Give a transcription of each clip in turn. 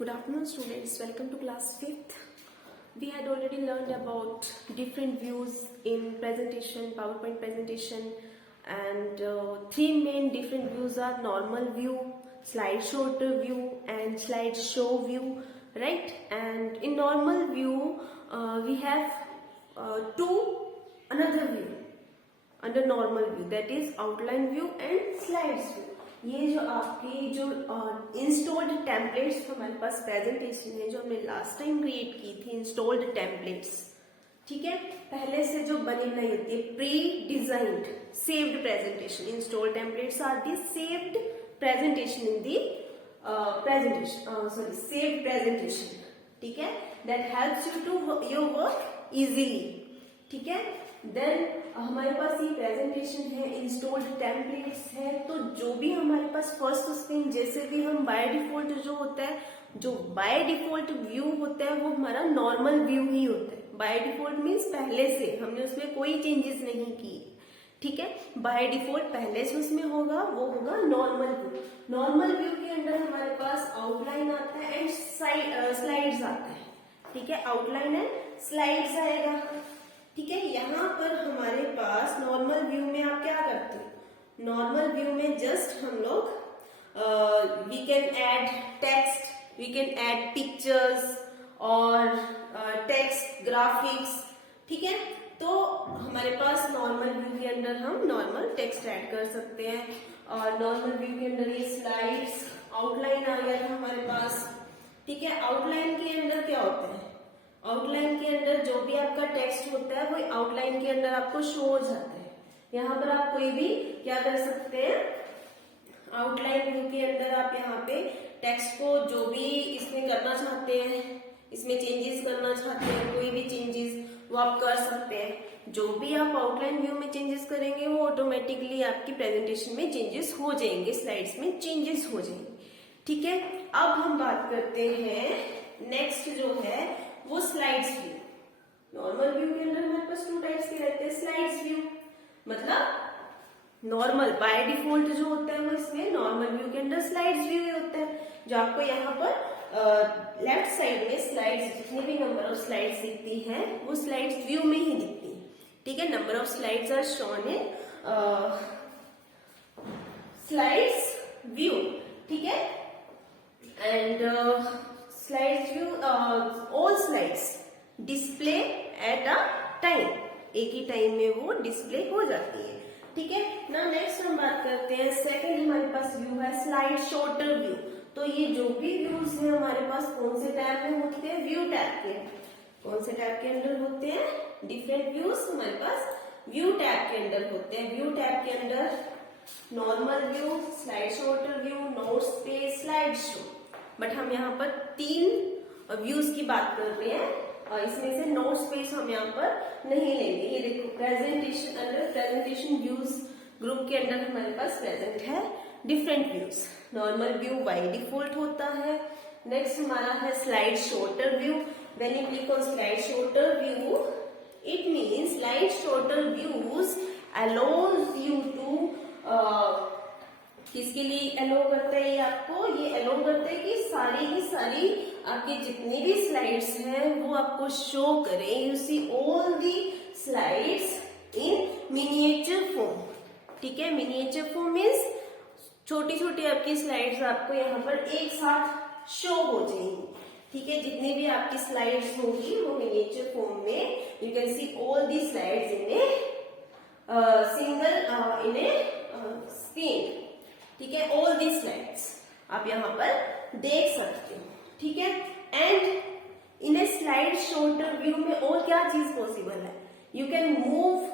Good afternoon, students. Welcome to class 5th. We had already learned about different views in presentation, PowerPoint presentation, and three main different views are normal view, slideshow view, and slideshow view, right? And in normal view, we have another view under normal view, that is outline view and slides view. ये जो आपके जो installed templates हमारे पास presentation है, जो हमने last time create की थी, इंस्टॉल्ड टेम्पलेट्स, ठीक है, पहले से जो बनी बनाई होती है, pre designed saved presentation. Installed templates are the saved presentation in the saved presentation, ठीक है, that helps you to your work easily, ठीक है. देन हमारे पास ये प्रेजेंटेशन है, इंस्टॉल्ड टेम्पलेट्स है, तो जो भी हमारे पास फर्स्ट स्क्रीन, जैसे भी हम बाय डिफॉल्ट जो होता है, जो बाय डिफॉल्ट व्यू होता है वो हमारा नॉर्मल व्यू ही होता है. बाय डिफॉल्ट मीन्स पहले से हमने उसमें कोई चेंजेस नहीं किए, ठीक है. बाय डिफॉल्ट पहले से उसमें होगा, वो होगा नॉर्मल व्यू. नॉर्मल व्यू के अंदर हमारे पास आउटलाइन आता है एंड स्लाइड्स आता है, ठीक है. आउटलाइन एंड स्लाइड्स आएगा, ठीक है. यहाँ पर हमारे पास नॉर्मल व्यू में आप क्या करते हो, नॉर्मल व्यू में जस्ट हम लोग we can add text, we can add pictures और टेक्स्ट ग्राफिक्स, ठीक है. तो हमारे पास नॉर्मल व्यू के अंदर हम नॉर्मल टेक्स्ट ऐड कर सकते हैं, और नॉर्मल व्यू के अंदर ये स्लाइड्स आउटलाइन आ गया था हमारे पास, ठीक है. आउटलाइन के अंदर क्या होता है, आउटलाइन के अंदर जो भी आपका टेक्स्ट होता है वो आउटलाइन के अंदर आपको शो हो जाता है. यहाँ पर आप कोई भी क्या कर सकते हैं, आउटलाइन व्यू के अंदर आप यहाँ पे टेक्स्ट को जो भी इसमें करना चाहते हैं, इसमें चेंजेस करना चाहते हैं, कोई भी चेंजेस वो आप कर सकते हैं. जो भी आप आउटलाइन व्यू में चेंजेस करेंगे वो ऑटोमेटिकली आपकी प्रेजेंटेशन में चेंजेस हो जाएंगे, स्लाइड्स में चेंजेस हो जाएंगे, ठीक है. अब हम बात करते हैं नेक्स्ट जो है वो स्लाइड्स व्यू. नॉर्मल व्यू के अंदर हमारे पास टू टाइप्स के रहते हैं. स्लाइड्स व्यू मतलब नॉर्मल बाय डिफॉल्ट जो होता है वो इसमें नॉर्मल व्यू के अंदर स्लाइड्स व्यू ही होता है, जो आपको यहाँ पर लेफ्ट साइड में स्लाइड्स जितनी भी नंबर ऑफ स्लाइड्स दिखती हैं वो स्लाइड्स व्यू में ही दिखती है, ठीक है. Number of slides are shown in slides view, ठीक है. And slides view, all slides display at a time, एक ही टाइम में वो डिस्प्ले हो जाती है, ठीक है. ना नेक्स्ट हम बात करते हैं, सेकंड हमारे पास व्यू है स्लाइड शॉर्टर व्यू. तो ये जो भी व्यूज है हमारे पास कौन से टैब में होते हैं, व्यू टैब के, कौन से टैब के अंदर होते हैं, डिफरेंट व्यूज हमारे पास व्यू टैब के अंदर होते हैं. व्यू टैब के अंदर normal view, slide sorter view, note space, slide show. But हम यहाँ पर तीन व्यूज की बात कर रहे हैं, और इसमें से नोट स्पेस हम यहाँ पर नहीं लेंगे. ये देखो presentation, under presentation views group के अंदर हमारे पास प्रेजेंट है different views. Normal view by default होता है. नेक्स्ट हमारा है slide sorter view. When you click on slide sorter view, it means slide sorter views allows you to किसके लिए एलो करता है, ये आपको ये एलो करता है कि सारी की सारी आपकी जितनी भी स्लाइड्स हैं वो आपको शो करें. You see all the slides in miniature form, ठीक है. मिनिएचर फॉर्म मीन्स छोटी छोटी आपकी स्लाइड्स आपको यहाँ पर एक साथ शो हो जाएंगी, ठीक है. जितनी भी आपकी स्लाइड्स होगी वो मिनिएचर फॉर्म में you can C all the slides in a single in A screen, ठीक है. ऑल दी स्लाइड्स आप यहाँ पर देख सकते हो, ठीक है. And in a slide sorter view में और क्या चीज पॉसिबल है, you can move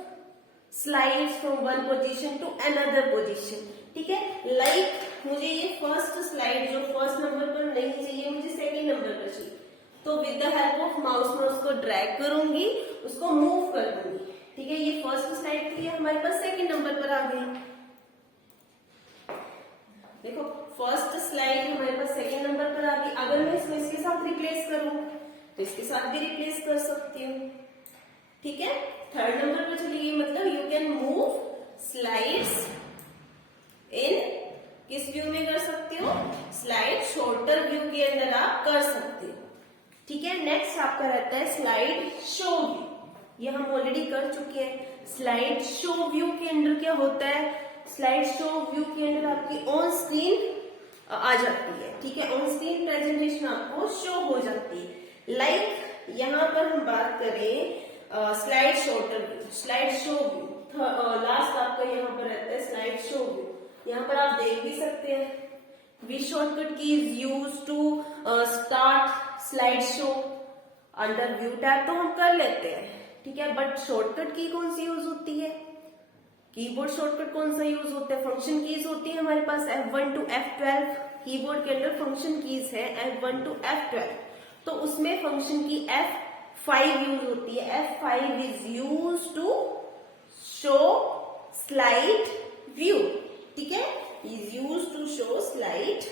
slides from one position to another position, ठीक है. लाइक मुझे ये फर्स्ट स्लाइड जो फर्स्ट नंबर पर नहीं चाहिए, मुझे सेकेंड नंबर पर चाहिए, तो with the help of mouse में उसको ड्रैग करूंगी, उसको मूव कर दूंगी, ठीक है. ये फर्स्ट स्लाइड थी, हमारे पास सेकेंड नंबर पर आ गई. देखो फर्स्ट स्लाइड हमारे पास सेकंड नंबर पर आ गई. अगर मैं इसको इसके साथ रिप्लेस करूं तो इसके साथ भी रिप्लेस कर सकती हूँ, ठीक है. थर्ड नंबर पर चली गई, मतलब यू कैन मूव स्लाइड्स इन किस व्यू में कर सकते हो, स्लाइड शॉर्टर व्यू के अंदर आप कर नेक्स्ट आपका रहता है स्लाइड शो व्यू। ये हम ऑलरेडी कर चुके हैं। स्लाइड शो व्यू के अंदर क्या होता है, स्लाइड शो व्यू के अंदर आपकी ऑन स्क्रीन आ जाती है, ठीक है, ऑन स्क्रीन प्रेजेंटेशन आपको शो हो जाती है। लाइक यहाँ पर हम बात करें स्लाइड शो व्यू, लास्ट आपका यहाँ पर रहता है स्लाइड शो व्यू। यहाँ पर आप देख भी सकते हैं which shortcut key is used to start slide show। Under view tab तो हम कर लेते हैं, ठीक है, बट शॉर्टकट की कौन सी यूज होती है, कीबोर्ड शॉर्टकट कौन सा यूज होता है, फंक्शन कीज होती है हमारे पास F1 to F12। कीबोर्ड के अंदर फंक्शन कीज है F1 to F12, तो उसमें फंक्शन की F5 यूज होती है। F5 is use to show slide view, ठीक है, is used to show slide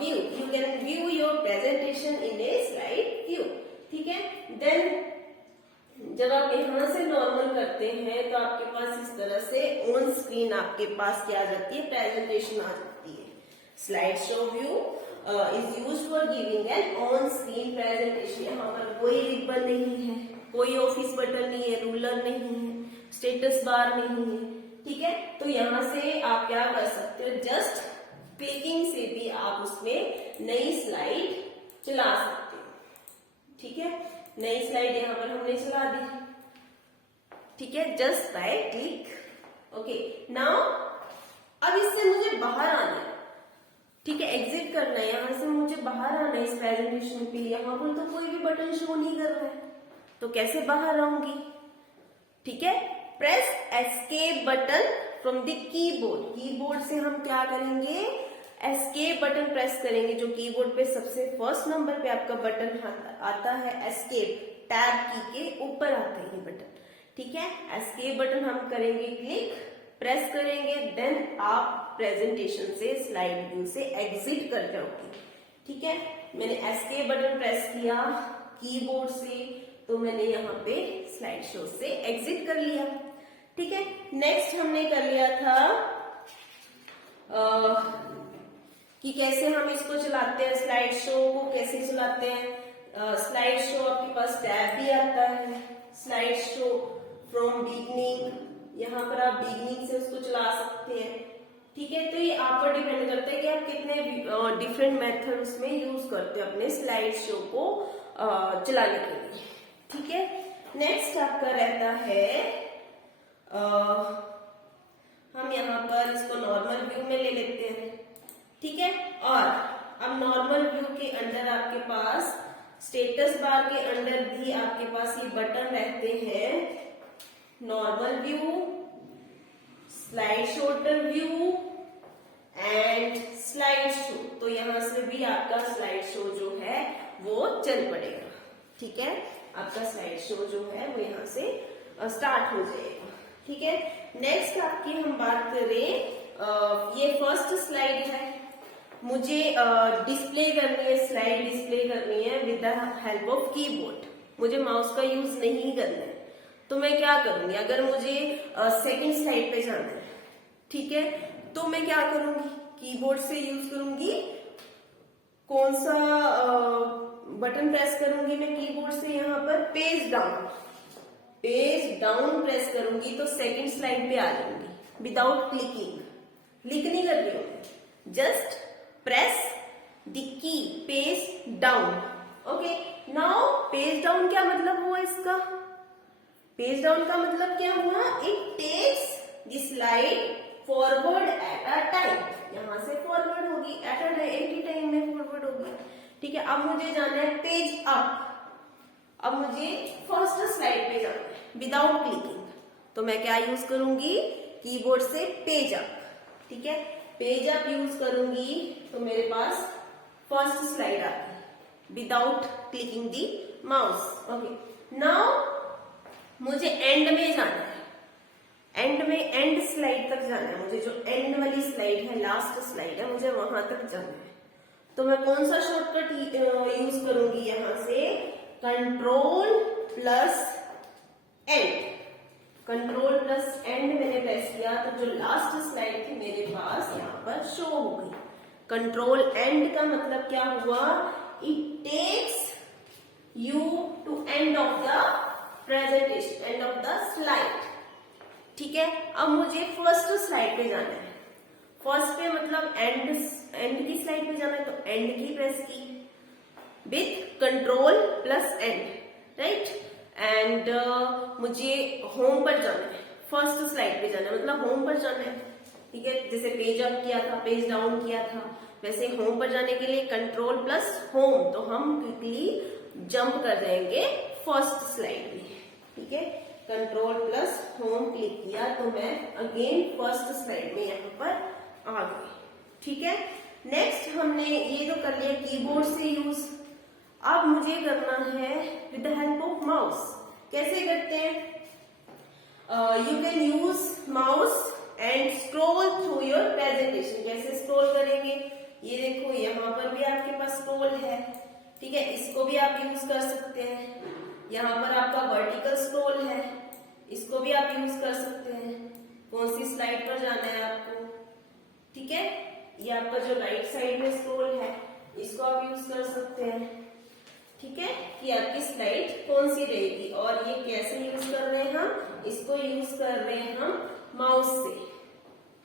view। You can view your presentation in a slide view, ठीक है। Then जब आप यहाँ से नॉर्मल करते हैं तो आपके पास इस तरह से ऑन स्क्रीन आपके पास क्या आ जाती है, प्रेजेंटेशन आ जाती है। Slide show view is used for giving an on screen presentation. यहाँ पर कोई रिबन नहीं है, कोई ऑफिस बटन नहीं है, रूलर नहीं है, स्टेटस बार नहीं है, ठीक है। तो यहाँ से आप क्या कर सकते हो, जस्ट क्लिकिंग से भी आप उसमें नई स्लाइड चला सकते हो, ठीक है। नई स्लाइड यहाँ पर हमने चला दी, ठीक है, just by click. Okay, now अब इससे मुझे बाहर आना है, ठीक है, एग्जिट करना है, यहाँ से मुझे बाहर आना है इस प्रेजेंटेशन के लिए। यहाँ पर तो कोई भी बटन शो नहीं कर रहा है, तो कैसे बाहर आऊंगी, ठीक है। Press escape button from the keyboard. Keyboard से हम क्या करेंगे, एस्केप बटन प्रेस करेंगे। जो कीबोर्ड पे सबसे फर्स्ट नंबर पे आपका बटन आता है एस्केप, टैब की के ऊपर आता है ये बटन, ठीक है। एस्केप बटन हम करेंगे क्लिक, प्रेस करेंगे, देन आप प्रेजेंटेशन से स्लाइड व्यू से एग्जिट कर जाओगे, ठीक है। मैंने एस्केप बटन प्रेस किया कीबोर्ड से, तो मैंने यहाँ पे स्लाइड शो से एग्जिट कर लिया, ठीक है। नेक्स्ट हमने कर लिया था कि कैसे हम इसको चलाते हैं, स्लाइड शो को कैसे चलाते हैं। स्लाइड शो आपके पास टैब भी आता है, स्लाइड शो फ्रॉम बिगनिंग, यहाँ पर आप बिगनिंग से उसको चला सकते हैं, ठीक है। तो ये आप पर डिपेंड करता है कि आप कितने डिफरेंट मेथड उसमें यूज करते हो अपने स्लाइड शो को चलाने के लिए, ठीक है। नेक्स्ट आपका रहता है हम यहाँ पर इसको नॉर्मल व्यू में ले लेते हैं, ठीक है। और अब नॉर्मल व्यू के अंदर आपके पास स्टेटस बार के अंदर भी आपके पास ये बटन रहते हैं, normal view, slide sorter view and slide show. तो यहाँ से भी आपका स्लाइड शो जो है वो चल पड़ेगा, ठीक है। आपका स्लाइड शो जो है वो यहाँ से स्टार्ट हो जाएगा, ठीक है। नेक्स्ट आपकी हम बात करें, ये फर्स्ट स्लाइड है, मुझे डिस्प्ले करनी है, स्लाइड डिस्प्ले करनी है with the help of keyboard. मुझे माउस का यूज नहीं करना है, तो मैं क्या करूंगी, अगर मुझे सेकंड स्लाइड पे जाना है, ठीक है, तो मैं क्या करूंगी, कीबोर्ड से यूज करूंगी, कौन सा बटन प्रेस करूंगी मैं कीबोर्ड से, यहाँ पर पेज डाउन प्रेस करूंगी तो सेकंड स्लाइड पे आ जाऊंगी विदाउट क्लिकिंग, क्लिक नहीं कर रही हूं, just press the key page down. Okay, now page down क्या मतलब हुआ इसका, पेज डाउन का मतलब क्या हुआ, it takes the slide forward at a time, यहां से फॉरवर्ड होगी, एट अ टाइम में फॉरवर्ड होगी, ठीक है। अब मुझे जाना है पेज अप, अब मुझे फर्स्ट स्लाइड पे जाना है विदाउट क्लिकिंग, तो मैं क्या यूज करूंगी, कीबोर्ड से पेज अप, ठीक है, पेज अप यूज करूंगी तो मेरे पास फर्स्ट स्लाइड आती है विदाउट क्लिकिंग दी माउस। ओके, नाउ मुझे एंड में जाना है, एंड में एंड स्लाइड तक जाना है, मुझे जो एंड वाली स्लाइड है, लास्ट स्लाइड है, मुझे वहां तक जाना है, तो मैं कौन सा शॉर्टकट यूज करूंगी, यहां से control plus and, control plus and मैंने प्रेस किया तो जो लास्ट स्लाइड थी मेरे पास यहाँ पर शो हो गई। कंट्रोल एंड का मतलब क्या हुआ, it takes you to end of the presentation, end of the slide. ठीक है, अब मुझे फर्स्ट स्लाइड पे जाना है. फर्स्ट पे मतलब एंड की स्लाइड पे जाना है, तो एंड की प्रेस की with control plus and, right. And मुझे होम पर जाना है, फर्स्ट स्लाइड पे जाना है मतलब होम पर जाना है. ठीक है, जैसे पेज अप किया था, पेज डाउन किया था, वैसे होम पर जाने के लिए कंट्रोल प्लस होम, तो हम क्विकली जंप कर जाएंगे फर्स्ट स्लाइड में. ठीक है, कंट्रोल प्लस होम क्लिक किया तो मैं अगेन फर्स्ट स्लाइड में यहाँ पर आ गई. ठीक है, नेक्स्ट हमने ये तो कर लिया कीबोर्ड से यूज. अब मुझे करना है with the help of mouse. कैसे करते हैं? You can use mouse and scroll through your presentation. कैसे स्क्रॉल करेंगे? ये देखो यहाँ पर भी आपके पास स्क्रॉल है. ठीक है, इसको भी आप यूज कर सकते हैं. यहाँ पर आपका वर्टिकल स्क्रॉल है, इसको भी आप यूज कर सकते हैं. कौन सी स्लाइड पर जाना है आपको? ठीक है, ये आपका जो राइट साइड में स्क्रॉल है, इसको आप यूज कर सकते हैं. ठीक है, कि आपकी स्लाइड कौन सी रहेगी. और ये कैसे यूज कर रहे हैं हम? इसको यूज कर रहे हैं हम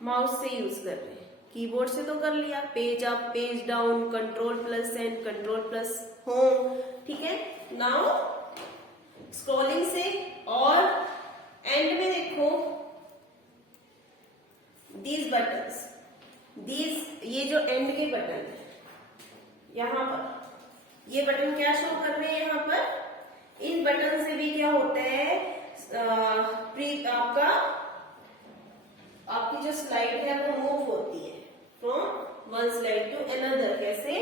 माउस से यूज कर रहे हैं. कीबोर्ड से तो कर लिया, page up, page down, control plus and, control plus home. ठीक है, नाउ स्क्रॉलिंग से. और एंड में देखो दीज बटन्स, ये जो एंड के बटन है यहाँ पर, ये बटन क्या शो कर रहे हैं यहाँ पर? इन बटन से भी क्या होता है, आपकी जो स्लाइड है वो मूव होती है from one slide to another. कैसे?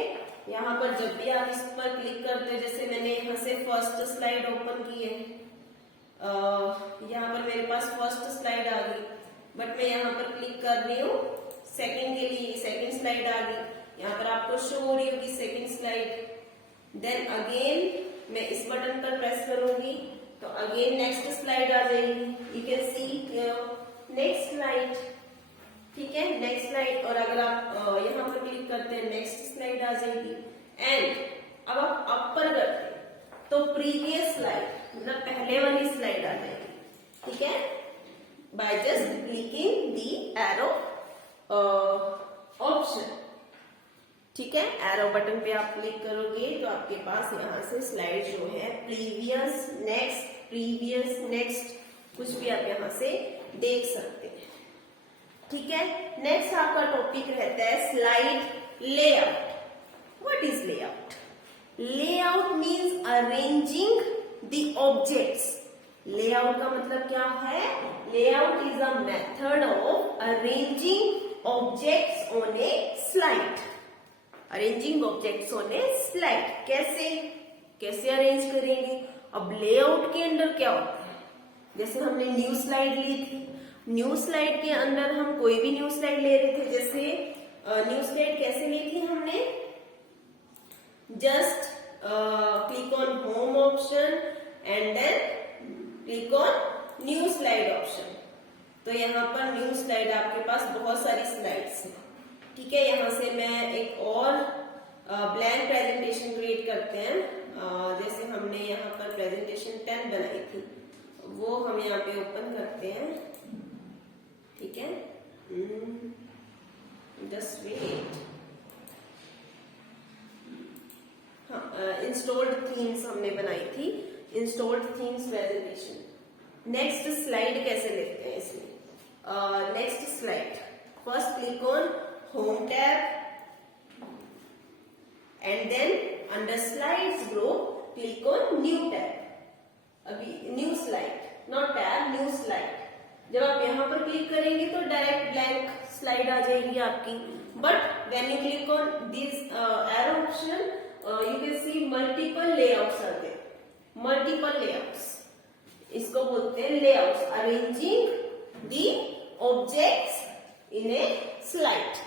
यहाँ पर जब भी आप इस पर क्लिक करते हो, जैसे मैंने यहाँ से फर्स्ट स्लाइड ओपन की है, यहाँ पर मेरे पास फर्स्ट स्लाइड आ गई, बट मैं यहाँ पर क्लिक कर रही हूँ सेकंड के लिए, सेकंड स्लाइड आ गई. यहाँ पर आपको शो हो रही होगी सेकंड स्लाइड. देन अगेन मैं इस बटन पर प्रेस करूंगी तो अगेन नेक्स्ट स्लाइड आ जाएगी. You can C next slide. ठीक है, नेक्स्ट स्लाइड. और अगर आप यहाँ पर क्लिक करते हैं नेक्स्ट स्लाइड आ जाएगी. एंड अब आप अपर करते हैं तो प्रीवियस स्लाइड मतलब पहले वाली स्लाइड आ जाएगी. ठीक है, by just clicking the arrow option. ठीक है, एरो बटन पे आप क्लिक करोगे तो आपके पास यहाँ से स्लाइड जो है प्रीवियस, नेक्स्ट, कुछ भी आप यहाँ से देख सकते हैं. ठीक है, नेक्स्ट आपका टॉपिक रहता है slide layout. What is layout? Layout means arranging the objects. Layout का मतलब क्या है? Layout is a method of arranging objects on A slide. Arranging objects on A slide. कैसे अरेंज करेंगे? अब लेआउट के अंदर क्या होता है? जैसे हमने न्यू स्लाइड ली थी, न्यू स्लाइड के अंदर हम कोई भी न्यू स्लाइड ले रहे थे. जैसे न्यू स्लाइड कैसे ली थी हमने? Just click on home option and then click on new slide option. तो यहाँ पर न्यू स्लाइड आपके पास बहुत सारी स्लाइड्स हैं. ठीक है, यहाँ से मैं एक और ब्लैंक प्रेजेंटेशन क्रिएट करते हैं. जैसे हमने यहाँ पर प्रेजेंटेशन 10 बनाई थी, वो हम यहाँ पे ओपन करते हैं. ठीक है, जस्ट वेट. हाँ, इंस्टॉल्ड थीम्स हमने बनाई थी, installed themes presentation. Next slide कैसे लेते हैं इसमें? Next slide, first click on Home tab and then under slides group click on new tab. अभी new slide, not tab, new slide. जब आप यहाँ पर क्लिक करेंगे तो डायरेक्ट ब्लैंक स्लाइड आ जाएगी आपकी. But when you click on this arrow option you can see multiple layouts are there. Multiple layouts, इसको बोलते हैं layouts. Arranging the objects in a slide.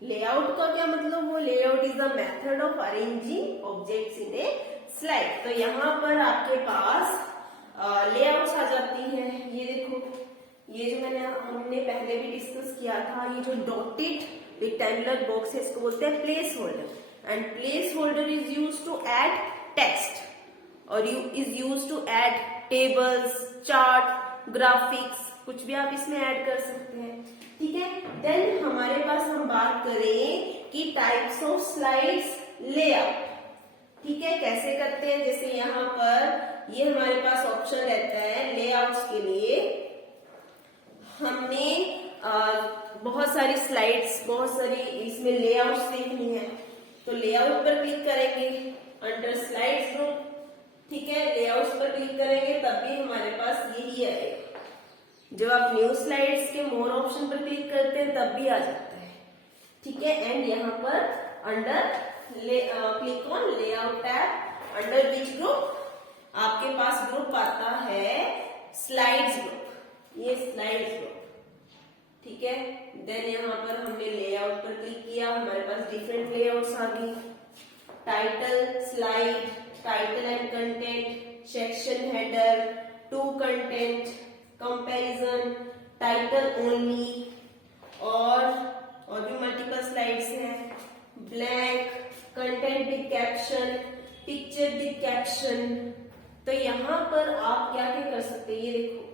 Layout का क्या मतलब? वो layout is the method of arranging objects in a slide. तो यहाँ पर आपके पास लेआउट्स आ जाती हैं. ये देखो, ये जो हमने पहले भी डिस्कस किया था, ये जो डॉटेड रेक्टेंगुलर बॉक्स है इसको बोलते हैं placeholder. And placeholder is used to add text. और is use to add tables, chart, graphics, कुछ भी आप इसमें ऐड कर सकते हैं। ठीक है, देन हमारे पास हम बात करें कि टाइप्स ऑफ स्लाइड्स लेआउट। ठीक है, कैसे करते हैं, जैसे यहाँ पर ये हमारे पास ऑप्शन रहता है लेआउट्स के लिए। हमने बहुत सारी स्लाइड्स, बहुत सारी इसमें लेआउट्स देखनी है, तो लेआउट पर क्लिक करेंगे अंडर स्लाइड्स ग्रुप। ठीक है, लेआउट्स पर क्लिक करेंगे तब भी हमारे पास यही आएगा। जब आप न्यू स्लाइड्स के मोर ऑप्शन पर क्लिक करते हैं तब भी आ जाता है। ठीक है, एंड यहाँ पर under click on layout tab, under which group आपके पास ग्रुप आता है स्लाइड्स ग्रुप, ये स्लाइड्स ग्रुप। ठीक है, देन यहाँ पर हमने लेआउट पर क्लिक किया, हमारे पास डिफरेंट लेआउट्स आ गई। Title slide, title and content, section header, two content, comparison, title only, और भी मल्टीपल स्लाइड्स हैं। Blank, content with caption, picture with caption. तो यहाँ पर आप क्या क्या कर सकते हैं, ये देखो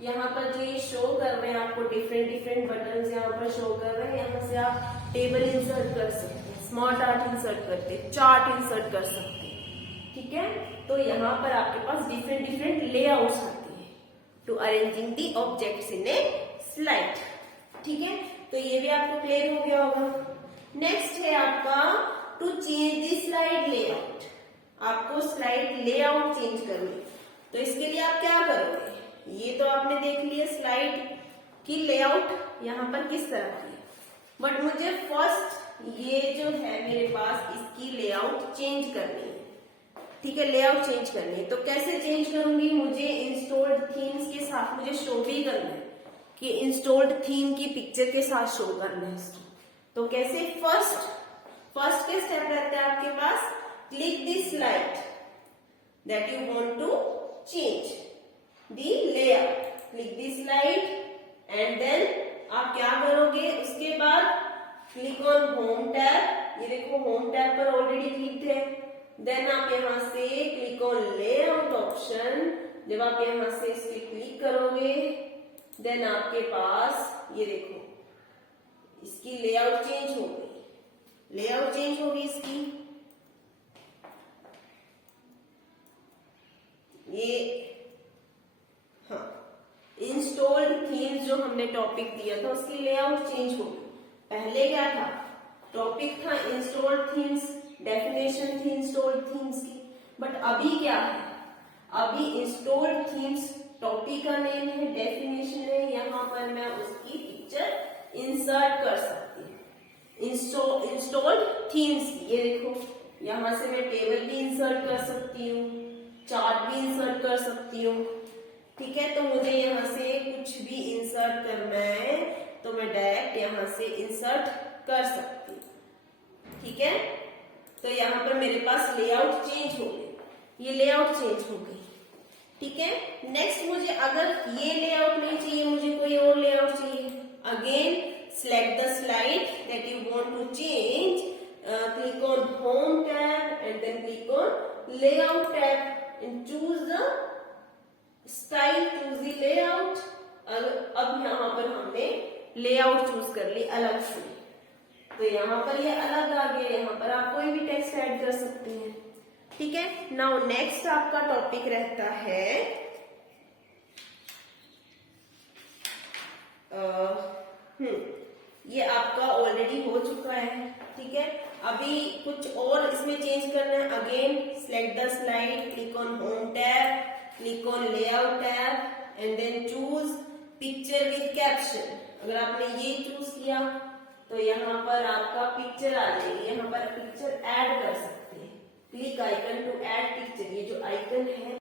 यहाँ पर जो ये शो कर रहे हैं आपको डिफरेंट बटन यहाँ पर शो कर रहे हैं। यहाँ से आप टेबल इंसर्ट कर सकते हैं, स्मार्ट आर्ट इंसर्ट करते हैं, चार्ट इंसर्ट कर सकते हैं। ठीक है, तो यहाँ पर आपके पास डिफरेंट लेआउट्स आते हैं to arranging the objects in a slide. ठीक है, तो ये भी आपको क्लियर हो गया होगा। नेक्स्ट है आपका to change the slide layout. आपको स्लाइड लेआउट चेंज करनी, तो इसके लिए आप क्या करोगे, ये तो आपने देख लिया स्लाइड की लेआउट यहाँ पर किस तरह की, बट मुझे फर्स्ट ये जो है मेरे पास इसकी लेआउट चेंज करनी है। ठीक है, लेआउट चेंज करनी है, तो कैसे चेंज करूंगी, मुझे इंस्टॉल्ड थीम्स के साथ मुझे शो भी करना है कि इंस्टॉल्ड थीम की पिक्चर के साथ शो करना है इसको। तो कैसे, फर्स्ट के स्टेप रहता है आपके पास, click the slide that you want to change the layout, click the slide, and then आप क्या करोगे, उसके बाद क्लिक ऑन होम टैब। ये देखो होम टैब पर ऑलरेडी क्लिक है। देन आप यहाँ से क्लिक ऑन लेआउट ऑप्शन। जब आप यहाँ से इसके क्लिक करोगे देन आपके पास ये देखो इसकी लेआउट चेंज हो गई, लेआउट चेंज होगी इसकी। ये हाँ, इंस्टॉल्ड थीम्स जो हमने टॉपिक दिया था उसकी लेआउट चेंज होगी। पहले क्या था, टॉपिक था इंस्टॉल्ड थीम्स, डेफिनेशन थी इंस्टॉल्ड थीम्स की, बट अभी क्या है, अभी इंस्टॉल्ड थीम्स टॉपिक का नेम है, डेफिनेशन है, यहाँ पर मैं उसकी पिक्चर इंसर्ट कर सकती हूँ। इंस्टॉल्ड थीम्स, ये देखो यहाँ से मैं टेबल भी इंसर्ट कर सकती हूँ, चार्ट भी इंसर्ट कर सकती हूँ। ठीक है, तो मुझे यहाँ से कुछ भी इंसर्ट करना है तो मैं डायरेक्ट यहाँ से इंसर्ट कर सकती हूँ। ठीक है, तो यहाँ पर मेरे पास लेआउट चेंज हो गई, ये लेआउट चेंज हो गई। ठीक है, नेक्स्ट मुझे अगर ये लेआउट नहीं चाहिए, मुझे कोई और लेआउट चाहिए, again select the slide that you want to change, click on home tab and then click on layout tab and choose the style, choose the layout। अब यहाँ पर हमने लेआउट चूज कर ली अलग से, तो यहाँ पर ये अलग आ गया, यहाँ पर आप कोई भी टेक्स्ट ऐड कर सकते हैं। ठीक है, नाउ नेक्स्ट आपका टॉपिक रहता है ये आपका ऑलरेडी हो चुका है। ठीक है, अभी कुछ और इसमें चेंज करना है। Again select the slide, click on home tab, click on layout tab and then choose picture with caption. अगर आपने ये चूज किया तो यहाँ पर आपका पिक्चर आ जाएगी, यहाँ पर पिक्चर ऐड कर सकते हैं। Click icon to add picture, ये जो आइकन है